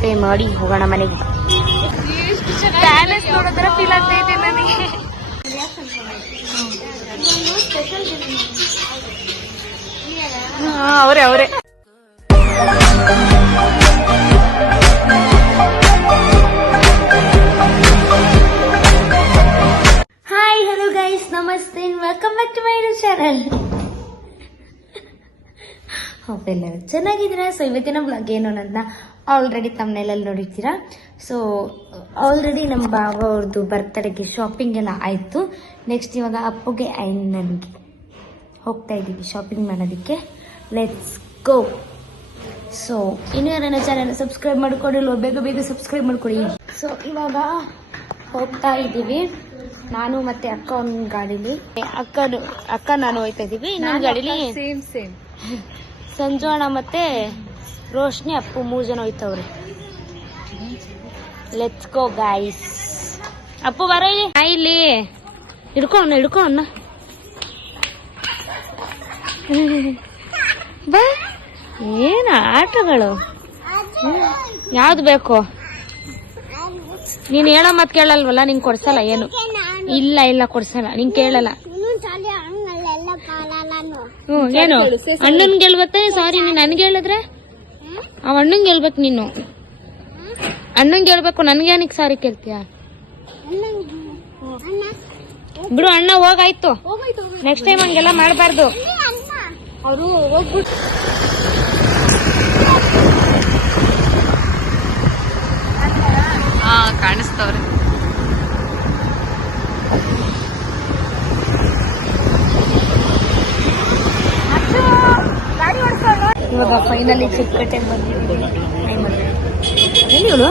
Pay ಮಾಡಿ ಹೋಗೋಣ ಮನೆಗೆ ಪ್ಯಾಲೇಸ್ ನೋಡೋದ್ರ ಫೀಲ್ ಆಗ್ತೈತೆ ನನಗೆ ಅವರೇ ಅವರೇ ಹಾಯ್ ಹಲೋ ಗೈಸ್ ನಮಸ್ತೆ welcome back to my channel ಎಲ್ಲರೂ ಚೆನ್ನಾಗಿದ್ದೀರಾ? ಸೊ ಇವತ್ತಿನ ಬ್ಲಾಗ್ ಏನು ಅನ್ನೋದನ್ನ ಆಲ್ರೆಡಿ ತಮ್ಮನೆಲ್ಲಲ್ಲಿ ನೋಡಿರ್ತೀರಾ? ಸೊ ಆಲ್ರೆಡಿ ನಮ್ಮ ಬಾವ ಅವ್ರದ್ದು ಬರ್ತಡೆಗೆ ಶಾಪಿಂಗ್ ಎಲ್ಲ ಆಯಿತು. ನೆಕ್ಸ್ಟ್ ಇವಾಗ ಅಪ್ಪುಗೆ ಆ್ಯಂಡ್ ನನಗೆ ಹೋಗ್ತಾ ಇದ್ದೀವಿ ಶಾಪಿಂಗ್ ಮಾಡೋದಕ್ಕೆ. ಲೆಟ್ಸ್ ಗೋ ಸೊ ಇನ್ನೂ ನನ್ನ ಚಾನಲ್ ಸಬ್ಸ್ಕ್ರೈಬ್ ಮಾಡ್ಕೊಂಡಿಲ್ವ ಬೇಗ ಬೇಗ ಸಬ್ಸ್ಕ್ರೈಬ್ ಮಾಡ್ಕೊಳ್ಳಿ ಸೊ ಇವಾಗ ಹೋಗ್ತಾ ಇದ್ದೀವಿ. ನಾನು ಮತ್ತೆ ಅಕ್ಕ ಒಂದು ಗಾಡೀಲಿ. ಅಕ್ಕನು ಅಕ್ಕ ನಾನು ಹೋಗ್ತಾ ಇದ್ದೀವಿ. ಇನ್ನೊಂದು ಗಾಡೀಲಿ ಸೇಮ್ ಸೇಮ್ ಸಂಜು ಅಣ್ಣ ಮತ್ತೆ ರೋಶ್ನಿ ಅಪ್ಪು ಮೂರು ಜನ ಹೋಯ್ತವ್ರಿ. ಲೆಟ್ಸ್ ಗೋ ಗಾಯ್ಸ್ ಅಪ್ಪು ಬರೋ ಇಲ್ಲಿ. ಹಿಡ್ಕೊ ಅಣ್ಣ, ಹಿಡ್ಕೋ ಅಣ್ಣ. ಬಾ. ಏನ ಆಟಗಳು? ಯಾವ್ದು ಬೇಕು? ನೀನ್ ಹೇಳೋ ಮತ್ ಕೇಳಲ್ವಲ್ಲ, ನಿಂಗೆ ಕೊಡ್ಸಲ್ಲ ಏನು? ಇಲ್ಲ ಇಲ್ಲ, ಕೊಡ್ಸಲ್ಲ, ನಿಂಗೆ ಕೇಳಲ್ಲ. ಹ್ಮ್ ಏನು? ಅಣ್ಣನ್ ಗೆಲ್ಬತ್ತ ಸಾರಿ ನೀನ್ ನನ್ಗೆ ಹೇಳಿದ್ರೆ ಅವ್ ಅಣ್ಣಂಗ್ ಗೆಲ್ಬೇಕು ನೀನು. ಅಣ್ಣಂಗ್ ಗೆಲ್ಬೇಕು ನನ್ಗೆ ಏನಕ್ಕೆ ಸಾರಿ ಕೇಳ್ತೀಯ? ಬಿಡು ಅಣ್ಣ ಹೋಗಾಯ್ತು. ನೆಕ್ಸ್ಟ್ ಟೈಮ್ ಹಂಗೆಲ್ಲ ಮಾಡಬಾರ್ದು. ಅವರು ಹೋಗ್ಬಿಟ್ಟು ಕಾಣಿಸ್ತವ್ರೆ. ಇವಾಗ ಫೈನಲಿ ಚಿಕ್ಕಟ್ಟೆ ಬಂದಿದ್ದೀನಿ ಇವಳು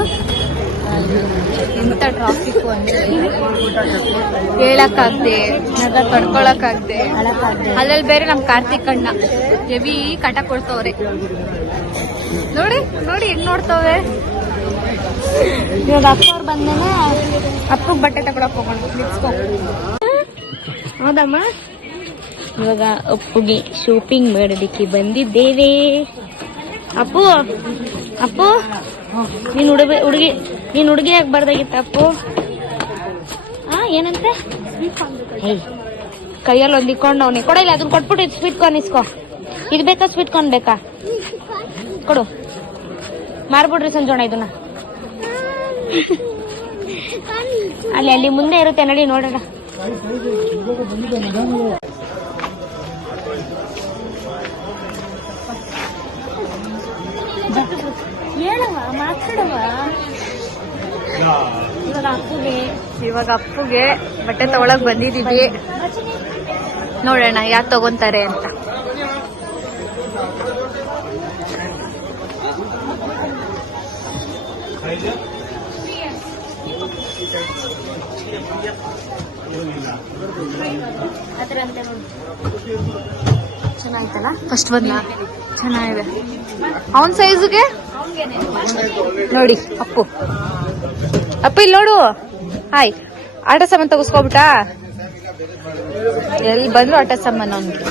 ಇಂಥ ಟ್ರಾಫಿಕ್ ಅಂತ ಹೇಳಕ್ಕಾಗ್ದೆ ತಡ್ಕೊಳಕ್ಕಾಗ್ದೆ ಅಲ್ಲಲ್ಲಿ ಬೇರೆ ನಮ್ ಕಾರ್ತಿಕ್ ಅಣ್ಣ ಹೆವಿ ಕಟ ಕೊಡ್ತವ್ರೆ. ನೋಡಿ ನೋಡಿ ಹೆಂಗ್ ನೋಡ್ತಾವೆ ಇವಾಗ ಅಪ್ಪ ಅವ್ರು ಬಂದೇನೆ ಅಪ್ಪಗೆ ಬಟ್ಟೆ ತಗೊಳಕ್ ಹೋಗೋಣ. ಹೌದಮ್ಮ? ಇವಾಗ ಅಪ್ಪುಗೆ ಶಾಪಿಂಗ್ ಮಾಡೋದಕ್ಕೆ ಬಂದಿದ್ದೇವೆ. ಅಪ್ಪು ಅಪ್ಪು, ನೀನ್ ಹುಡುಗ ಹುಡುಗಿ ನೀನ್ ಹುಡುಗಿ ಆಗ್ಬಾರ್ದಾಗಿತ್ತ ಅಪ್ಪು? ಹಾ ಏನಂತ? ಕೈಯಲ್ಲಿ ಹೊಂದಿಕೊಂಡು ಇಕ್ಕೊಂಡು ಅವನಿ ಕೊಡಿಲ್ಲ ಅದನ್ನ ಕೊಟ್ಬಿಟ್ಟು ಇದು ಸ್ವೀಟ್ ಕಾರ್ನ್ ಇಸ್ಕೊ. ಇದು ಬೇಕಾ ಸ್ವೀಟ್ ಕಾರ್ನ್ ಬೇಕಾ? ಕೊಡು. ಮಾರ್ಬಿಡ್ರಿ ಸಂಜೋಣ ಇದನ್ನ. ಅಲ್ಲಿ ಅಲ್ಲಿ ಮುಂದೆ ಇರುತ್ತೆ ನಡಿ ನೋಡೋಣ. ಮಾತಾಡವ? ಇವಾಗ ಅಪ್ಪುಗೆ. ಇವಾಗ ಅಪ್ಪುಗೆ ಬಟ್ಟೆ ತಗೊಳಕ್ ಬಂದಿದೀವಿ ನೋಡೋಣ ಯಾರು ತಗೊಂತಾರೆ ಅಂತ. ಅದರಂತೆ ನೋಡಿ. ಚೆನ್ನಾಯ್ತಲ್ಲ? ಫಸ್ಟ್ ಬಂದ ಚೆನ್ನಾಗಿದೆ. ಅವನ್ ಸೈಜ್ಗೆ ನೋಡಿ ಅಪ್ಪು. ಅಪ್ಪ ಇಲ್ಲಿ ನೋಡು. ಹಾಯ್ ಆಟ ಸಾಮಾನ್ ತಗಸ್ಕೊಬಿಟ್ಟಾ ಎಲ್ಲಿ ಬಂದ್ರು ಆಟ ಸಾಮಾನು ಅವ್ನಿಗೆ.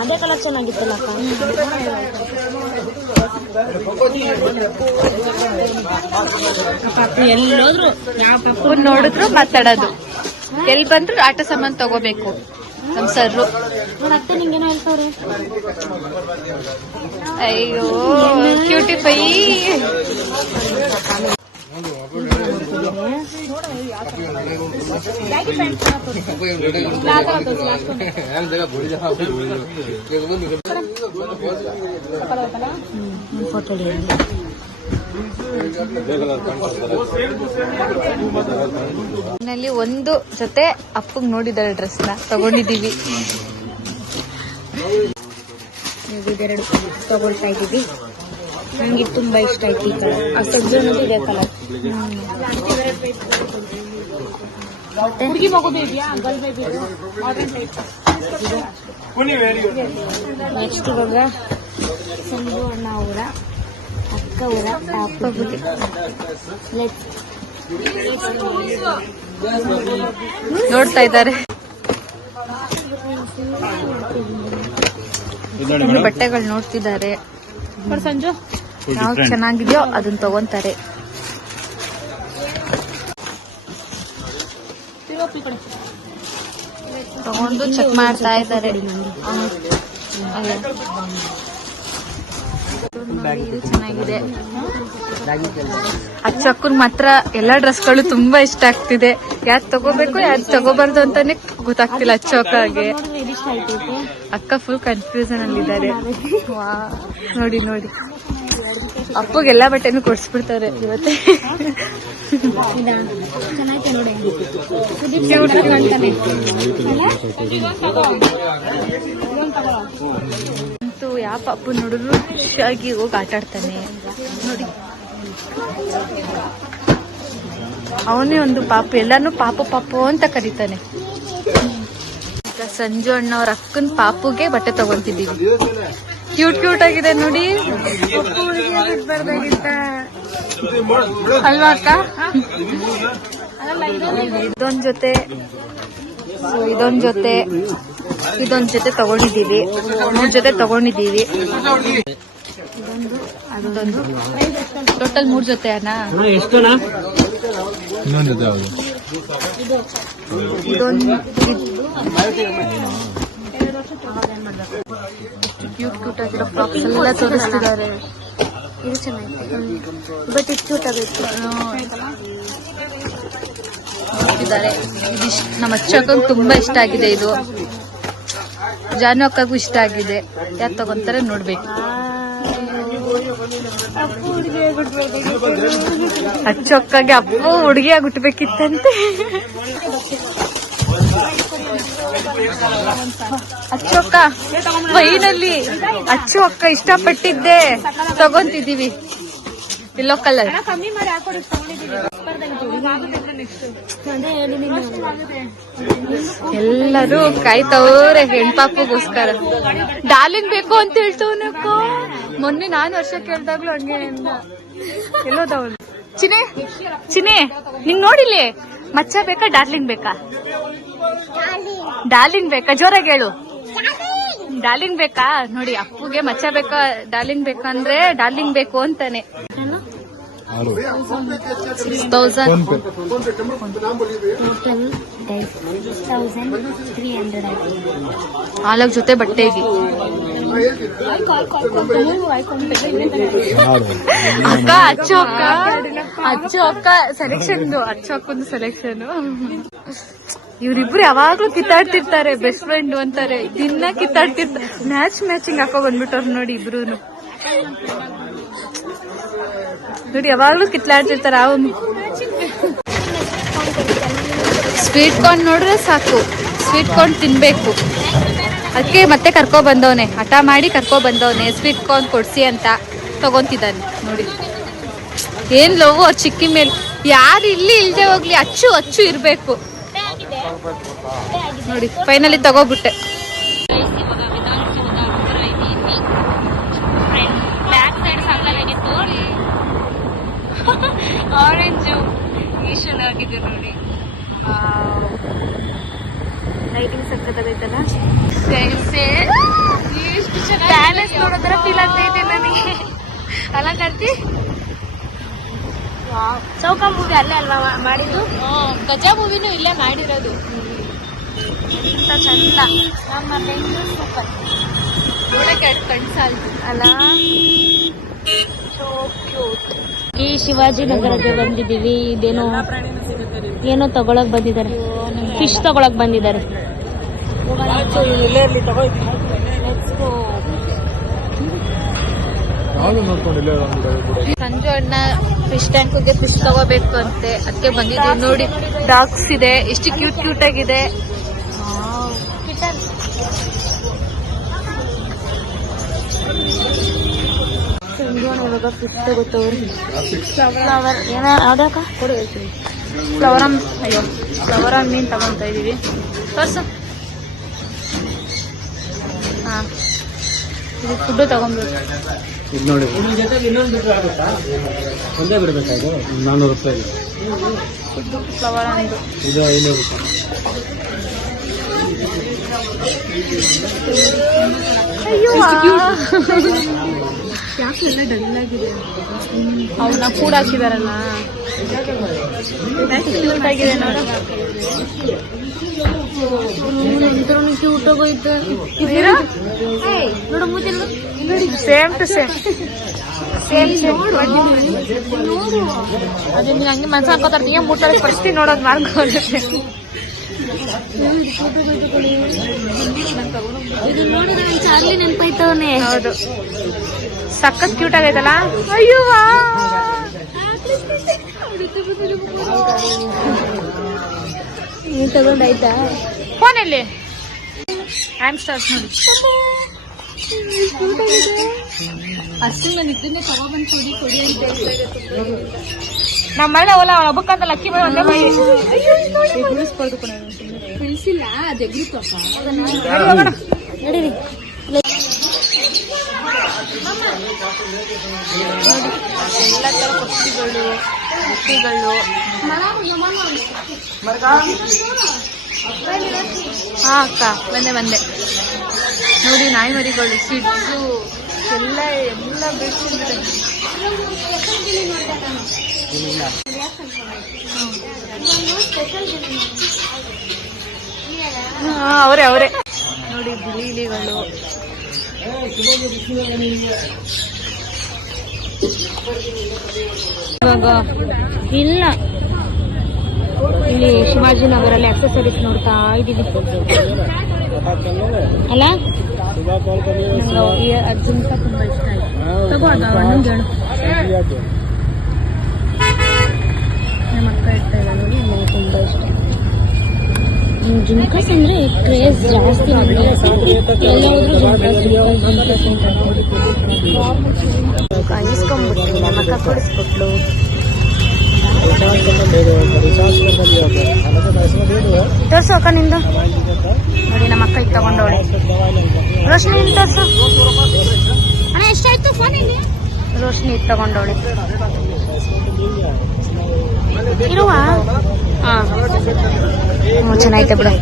ಅದೇ ಕಲರ್ ಚೆನ್ನಾಗಿತ್ತಲ್ಲ ಎಲ್ಲೋದ್ರು ಯಾವ ಅಪ್ಪು ನೋಡಿದ್ರು ಮಾತಾಡೋದು. ಎಲ್ಲಿ ಬಂದ್ರು ಆಟ ಸಾಮಾನು ತಗೋಬೇಕು ನಮ್ ಸರ್ರು. ಅತ್ತೆ ನಿಂಗೇನೋ ಹೇಳ್ತಾವ್ರೆ ಅಯ್ಯೋ ಕ್ಯೂಟಿ ಪೈ ಫೋಟೋ ನಲ್ಲಿ ಒಂದು ಜೊತೆ ಅಪ್ಪಗ್ ನೋಡಿದಾರೆ ಡ್ರೆಸ್ನ. ತಗೊಂಡಿದೀವಿ ಇದೆರಡು ತಗೊಳ್ತಾ ಇದ್ದೀವಿ. ನಂಗೆ ತುಂಬ ತುಂಬಾ ಇಷ್ಟ ಆಯ್ತು ಈ ಕಲರ್ ಆ ಸಜ್ಜನದು ಇದೆ ಕಲರ್ ನೆಕ್ಸ್ಟ್ ಇವಾಗ ಸಂಜು ಅಣ್ಣ ಅವರ ಅಕ್ಕ ಅವರ ಅಪ್ಪ ಬಿಡಿ ನೋಡ್ತಾ ಇದ್ದಾರೆ. ಬಟ್ಟೆಗಳು ನೋಡ್ತಿದ್ದಾರೆ. ಸಂಜು. ಯಾವ್ದು ಚೆನ್ನಾಗಿದೆಯೋ ಅದನ್ನ ತಗೊಂತಾರೆ. ತಗೊಂಡು ಚೆಕ್ ಮಾಡ್ತಾ ಇದ್ದಾರೆ. ಚೆನ್ನಾಗಿದೆ. ಅಚ್ಚಕ್ಕನ್ ಮಾತ್ರ ಎಲ್ಲಾ ಡ್ರೆಸ್ಗಳು ತುಂಬಾ ಇಷ್ಟ ಆಗ್ತಿದೆ. ಯಾವ್ದು ತಗೋಬೇಕು ಯಾವ್ದು ತಗೋಬಾರ್ದು ಅಂತಾನೆ ಗೊತ್ತಾಗ್ತಿಲ್ಲ ಅಚ್ಚೋಕಾಗೆ ಅಕ್ಕ ಫುಲ್ ಕನ್ಫ್ಯೂಸನ್ ಅಲ್ಲಿದ್ದಾರೆ. ವಾಹ್ ನೋಡಿ ನೋಡಿ. ಅಪ್ಪಗೆಲ್ಲ ಬಟ್ಟೆನೂ ಕೊಡ್ಸ್ಬಿಡ್ತಾರೆ ಇವತ್ತೆ. ಅಂತೂ ಯಾವ ಪಾಪು ನೋಡಿದ್ರು ಖುಷಿಯಾಗಿ ಹೋಗಿ ಆಟ ಆಡ್ತಾನೆ. ನೋಡಿ. ಅವನೇ ಒಂದು ಪಾಪು ಎಲ್ಲಾನು ಪಾಪ ಪಾಪು ಅಂತ ಕರೀತಾನೆ. ಸಂಜು ಅಣ್ಣ ಅವ್ರ ಅಕ್ಕನ ಪಾಪುಗೆ ಬಟ್ಟೆ ತಗೊಂತಿದ್ದೀವಿ ಕ್ಯೂಟ್ ಕ್ಯೂಟ್ ಆಗಿದೆ ನೋಡಿ. ಅಲ್ವಾ ಅಕ್ಕ? ಇದೊಂದ್ ಜೊತೆ ಸೊ ಇದೊಂದ್ ಜೊತೆ ಇದೊಂದ್ ಜೊತೆ ತಗೊಂಡಿದ್ದೀವಿ. ಮೂರ್ ಜೊತೆ ತಗೊಂಡಿದ್ದೀವಿ. ಅದೊಂದು. ಟೋಟಲ್ ಮೂರ್ ಜೊತೆ ಅಣ್ಣ. ಇದೊಂದು ಕ್ಯೂಟ್ ಕ್ಯೂಟ್ ಆಗಿರೋ ಫ್ರಾಕ್ಸ್ ಎಲ್ಲ ತೋರಿಸ್ತಿದ್ದಾರೆ. ಇದು ಚೆನ್ನಾಗಿದೆ. ಬಟ್ ಇದು ಕ್ಯೂಟ್ ಆಗೈತೆ. ಇದಿಷ್ಟು ನಮ್ಮ ಅಚ್ಚಕ್ಕಂಗೆ ತುಂಬಾ ಇಷ್ಟ ಆಗಿದೆ ಇದು. ಜಾನು ಅಕ್ಕಗೂ ಇಷ್ಟ ಆಗಿದೆ. ಯಾರು ತಗೊಂತಾರೆ ನೋಡ್ಬೇಕು. ಅಚ್ಚು ಅಕ್ಕಗೆ ಅಪ್ಪು ಹುಡುಗಿಯಾಗಿ ಹುಟ್ಟಬೇಕಿತ್ತಂತೆ ಅಚ್ಚು ಅಕ್ಕ ಫೈನಲ್ಲಿ ಅಚ್ಚು ಅಕ್ಕ ಇಷ್ಟಪಟ್ಟಿದ್ದೆ ತಗೊಂತಿದೀವಿ ಇಲ್ಲೋ ಕಲರ್ ಎಲ್ಲರೂ ಕಾಯ್ತವ್ರೆ ಹೆಣ್ಪಾಪಗೋಸ್ಕರ. ಡಾರ್ಲಿಂಗ್ ಬೇಕು ಅಂತ ಹೇಳ್ತವನಕ್ಕ ಮೊನ್ನೆ ನಾನು ವರ್ಷ ಕೇಳ್ದಾಗ್ಲೂ ಹಂಗೆ ಎಲ್ಲೋದವನು. ಚಿನೆ ಚಿನೆ ನಿಂಗ್ ನೋಡಿಲಿ ಮಚ್ಚ ಬೇಕಾ ಡಾರ್ಲಿಂಗ್ ಬೇಕಾ? ಡಾರ್ಲಿಂಗ್ ಬೇಕಾ ಜೋರಾಗಿ ಹೇಳು ಡಾರ್ಲಿಂಗ್ ಬೇಕಾ ನೋಡಿ ಅಪ್ಪುಗೆ ಮಚ್ಚ ಬೇಕಾ ಡಾರ್ಲಿಂಗ್ ಬೇಕಾ ಅಂದ್ರೆ ಡಾರ್ಲಿಂಗ್ ಬೇಕು ಅಂತಾನೆ ಸಿಕ್ಸ್ ತೌಸಂಡ್ ನಾಲ್ಕು ಜೊತೆ ಬಟ್ಟೆಗೆ ಅಕ್ಕ ಅಚ್ಚು ಅಕ್ಕ ಅಚ್ಚು ಸೆಲೆಕ್ಷನ್ ಅಚ್ಚು ಅಕ್ಕೊಂದು ಸೆಲೆಕ್ಷನ್ ಇವ್ರಿಬ್ರು ಯಾವಾಗ್ಲೂ ಕಿತ್ತಾಡ್ತಿರ್ತಾರೆ ಬೆಸ್ಟ್ ಫ್ರೆಂಡ್ ಅಂತಾರೆ. ದಿನ ಕಿತ್ತಾಡ್ತಿರ್ತಾರೆ ಮ್ಯಾಚ್ ಮ್ಯಾಚಿಂಗ್ ಹಾಕೋ ಬಂದ್ಬಿಟ್ಟವ್ರು ನೋಡಿ ಇಬ್ರು ನೋಡಿ, ಯಾವಾಗ್ಲೂ ಕಿತ್ಲಾಡ್ತಿರ್ತಾರೆ ಅವನು ಸ್ವೀಟ್ ಕಾರ್ನ್ ನೋಡ್ರೆ ಸಾಕು. ಸ್ವೀಟ್ ಕಾರ್ನ್ ತಿನ್ಬೇಕು. ಅದಕ್ಕೆ ಮತ್ತೆ ಕರ್ಕೊ ಬಂದವನೆ. ಹಠ ಮಾಡಿ ಕರ್ಕೊ ಬಂದವನೆ. ಸ್ವೀಟ್ ಕಾರ್ನ್ ಕೊಡ್ಸಿ ಅಂತ ತಗೊಂತಿದ್ದಾನೆ. ನೋಡಿ. ಏನ್ ಲವ್ ಚಿಕ್ಕಿ ಮೇಲೆ? ಯಾರು ಇಲ್ಲಿ ಇಲ್ದೆ ಹೋಗ್ಲಿ ಅಚ್ಚು ಅಚ್ಚು ಇರ್ಬೇಕು. ನೋಡಿ ಫೈನಲಿ ತಗೋಬಿಟ್ಟೆ. ಆರೆಂಜು ಆಗಿದೆ ನೋಡಿ. ಲೈಟಿಂಗ್ ಸಕ್ಕತ್ತಾಗೈತಲ್ಲ? ಪ್ಯಾಲೇಸ್ ನೋಡೋದರ ಫೀಲ್ ಆಗ್ತೈತೆ ನನಗೆ. ಅಲ್ಲ ಕರ್ತಿ ಚೌಕ ಮೂವಿ ಅಲ್ಲೇ ಅಲ್ವಾ ಮಾಡಿದ್ದು? ಗಜಾ ಮೂವಿನೂ ಇಲ್ಲೇ ಮಾಡಿರೋದು. ಇಂತ ಚಂದ. ನಮ್ಮ ಬೆಂಗಳೂರು ಸೂಪರ್ ನೋಡಕ್ಕೆ ಎರಡು ಕಣ್ ಸಾಲ್ತು ಅಲ್ಲ ಈ ಶಿವಾಜಿ ನಗರಕ್ಕೆ ಬಂದಿದ್ದೀವಿ. ಇದೇನೋ ಏನೋ ತಗೊಳಕ್ ಬಂದಿದ್ದಾರೆ. ಫಿಶ್ ತಗೊಳಕ್ ಬಂದಿದ್ದಾರೆ. Let's ಫಿಶ್ ಟ್ಯಾಂಕ್ಗೆ ಫಿಶ್ ತಗೋಬೇಕು ಅಂತೆ. ಅದಕ್ಕೆ ಬಂದಿದ್ದೀವಿ ನೋಡಿ. ಡಾಗ್ಸ್ ಇದೆ. ಎಷ್ಟು ಕ್ಯೂಟ್ ಕ್ಯೂಟ್ ಆಗಿದೆ. ಫ್ಲವರ್ ಏನ ಯಾವ್ದಕ್ಕ ಕೊಡು ಹೇಳ್ತೀನಿ ಅಯ್ಯೋ ಫ್ಲವರ್ ಮೀನ್ ತಗೊಂತ ಇದೀವಿ. ತೋರ್ಸು. ಹಾ. ಫುಡ್ಡು ಇದು ನೋಡಿ. ಒಂದೇ ಬಿಡಬೇಕಾ ಇದು? ನಾನ್ನೂರು ರೂಪಾಯಿ ಇದು. ಫ್ಲವರ್ ಇದು ಐನೂರು ರೂಪಾಯಿ. ಅವನ್ನ ಕೂಡ ಹಾಕಿದಾರಲ್ಲ ಆಗಿದೆ ನೋಡು. ಸೇಮ್ ಟು ಸೇಮ್ ಅದು ನೀನು ಹಂಗೆ ಮನ್ಸ ಹಾಕೋತಾರ ಮೂರ್ ತರ ಪರಿಸ್ಥಿತಿ ನೋಡೋದು ಮಾಡ್ಕೊಳ್ಳುತ್ತೆ ಹೌದು. ಸಖತ್ ಕ್ಯೂಟ್ ಆಗೈತಲ್ಲ? ಅಯ್ಯೋ ನೀ ತಗೊಂಡಾಯ್ತಾ ಫೋನ್ ಎಲ್ಲಿ ಆಮ್ ಸ್ಟಾರ್ಸ್ ನೋಡಿ. ನಮ್ಮ ಮನೆ ಅವಲ್ಲ ಅವಳ ಹಬ್ಬಕ್ಕಂತ ಲಕ್ಕಿ ಮನೆ ಒಂದೇ ಬಾಯಿ. ನಡೀರಿ ಎಲ್ಲ ತರ ಪಕ್ಷಿಗಳು ಹಕ್ಕಿಗಳು. ಹಾ ಅಕ್ಕ ಬಂದೆ ಬಂದೆ. ನೋಡಿ ನಾಯಿ ಮರಿಗಳು ಸಿಡ್ಸು ಎಲ್ಲ ಎಲ್ಲ ಬೆಳೆಸಿದ್ರೆ ಹಾ ಅವರೇ ಅವರೇ. ನೋಡಿ ಬಿಳಿ ಇಲಿಗಳು ಇವಾಗ ಇಲ್ಲ. ಇಲ್ಲಿ ಶಿವಾಜಿನಗರಲ್ಲಿ ಅಕ್ಸೆಸರೀಸ್ ನೋಡ್ತಾ ಇದೀವಿ ಅಲ್ಲ? ಅಜ್ಜಂತ ತುಂಬಾ ಇಷ್ಟ ಆಯ್ತು. ನಮ್ಮ ಅಕ್ಕ ಇರ್ತಾ ಇಲ್ಲ ನೋಡಿ ನನಗೆ ತುಂಬಾ ಇಷ್ಟ ಜುಮ್ಕಾಸ್ ಅಂದ್ರೆ ಕ್ರೇಜ್ ಜಾಸ್ತಿ ಕೊಡಿಸ್ಕೊಟ್ಲು ತೋರ್ಸು ಅಕ್ಕ ನಿಂದು. ನೋಡಿ, ನಮ್ಮ ಅಕ್ಕ ಇದು ತಗೊಂಡವಳೆ. ರೋಶ್ನಿ ಇಲ್ಲಿ ತೋರ್ಸು. ಅಣ್ಣ, ಎಷ್ಟಾಯ್ತು ಫೋನ್ ಇಲ್ಲಿ? ರೋಶ್ನಿ ಇದು ತಗೊಂಡವಳೆ. ಇರುವ? ಚೆನ್ನಾಗೈತೆ ಬಿಡು.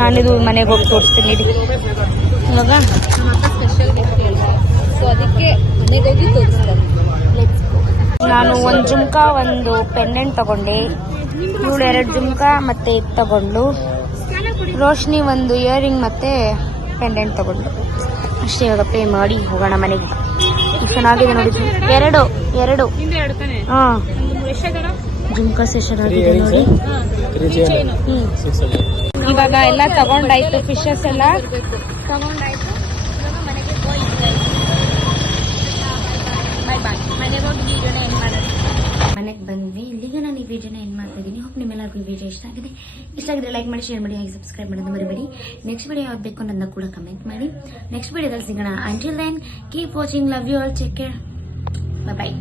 ನಾನಿದು ಮನೆಗೆ ಹೋಗಿ ತೋರಿಸ್ತೀನಿ ಇಡಿ. ಇವಾಗ ನಾನು ಒಂದು ಜುಮ್ಕಾ ಒಂದು ಪೆಂಡೆಂಟ್ ತಗೊಂಡೆ. ಇವಳು ಎರಡು ಜುಮ್ಕಾ ಮತ್ತೆ ಇದು ತಗೊಂಡು. ರೋಶ್ನಿ ಒಂದು ಇಯರಿಂಗ್ ಮತ್ತೆ ಪೆಂಡೆಂಟ್ ತಗೊಂಡು. ಅಷ್ಟೇ ಇವಾಗ ಪೇ ಮಾಡಿ ಹೋಗೋಣ ಮನೆಗೆ. ಚೆನ್ನಾಗಿದೆ ನೋಡಿ ಎರಡು ಎರಡು. ಹಾಂ. ಎಷ್ಟಾಗಣ ಸೆಷನ್ ಆಗಿದೆ ನೋಡಿ. ಇವಾಗ ಎಲ್ಲ ತಗೊಂಡಾಯ್ತು ಫಿಶಸ್ ಎಲ್ಲ. ತಗೊಂಡಾಯ್ತು ಇವಾಗ ಮನೆಗೆ ಹೋಗಿ ಬೈ ಬಾಯ್ ಮನೆಗೆ ಹೋಗಿ ವಿಡಿಯೋನ ಎಂಡ್ ಮಾಡೋದು ಮನೆಗೆ ಬಂದ್ವಿ. ಇಲ್ಲಿಗೆ ನಾನು ಈ ವಿಡಿಯೋನ ಏನು ಮಾಡ್ತಾ ಇದ್ದೀನಿ ಹೋಗಿ ನಿಮ್ಮೆಲ್ಲರಿಗೂ ಈ ವಿಡಿಯೋ ಇಷ್ಟ ಆಗಿದೆ. ಇಷ್ಟ ಆಗಿದ್ರೆ ಲೈಕ್ ಮಾಡಿ ಶೇರ್ ಮಾಡಿ, ಹಾಗೆ ಸಬ್ಸ್ಕ್ರೈಬ್ ಮಾಡೋದು ಮರಿಬೇಡಿ. ನೆಕ್ಸ್ಟ್ ವಿಡಿಯೋ ಯಾವ್ದು ಬೇಕು ನನ್ನ ಕೂಡ ಕಮೆಂಟ್ ಮಾಡಿ. ನೆಕ್ಸ್ಟ್ ವಿಡಿಯೋದಲ್ಲಿ ಸಿಗೋಣ. Until then keep watching love you all take care bye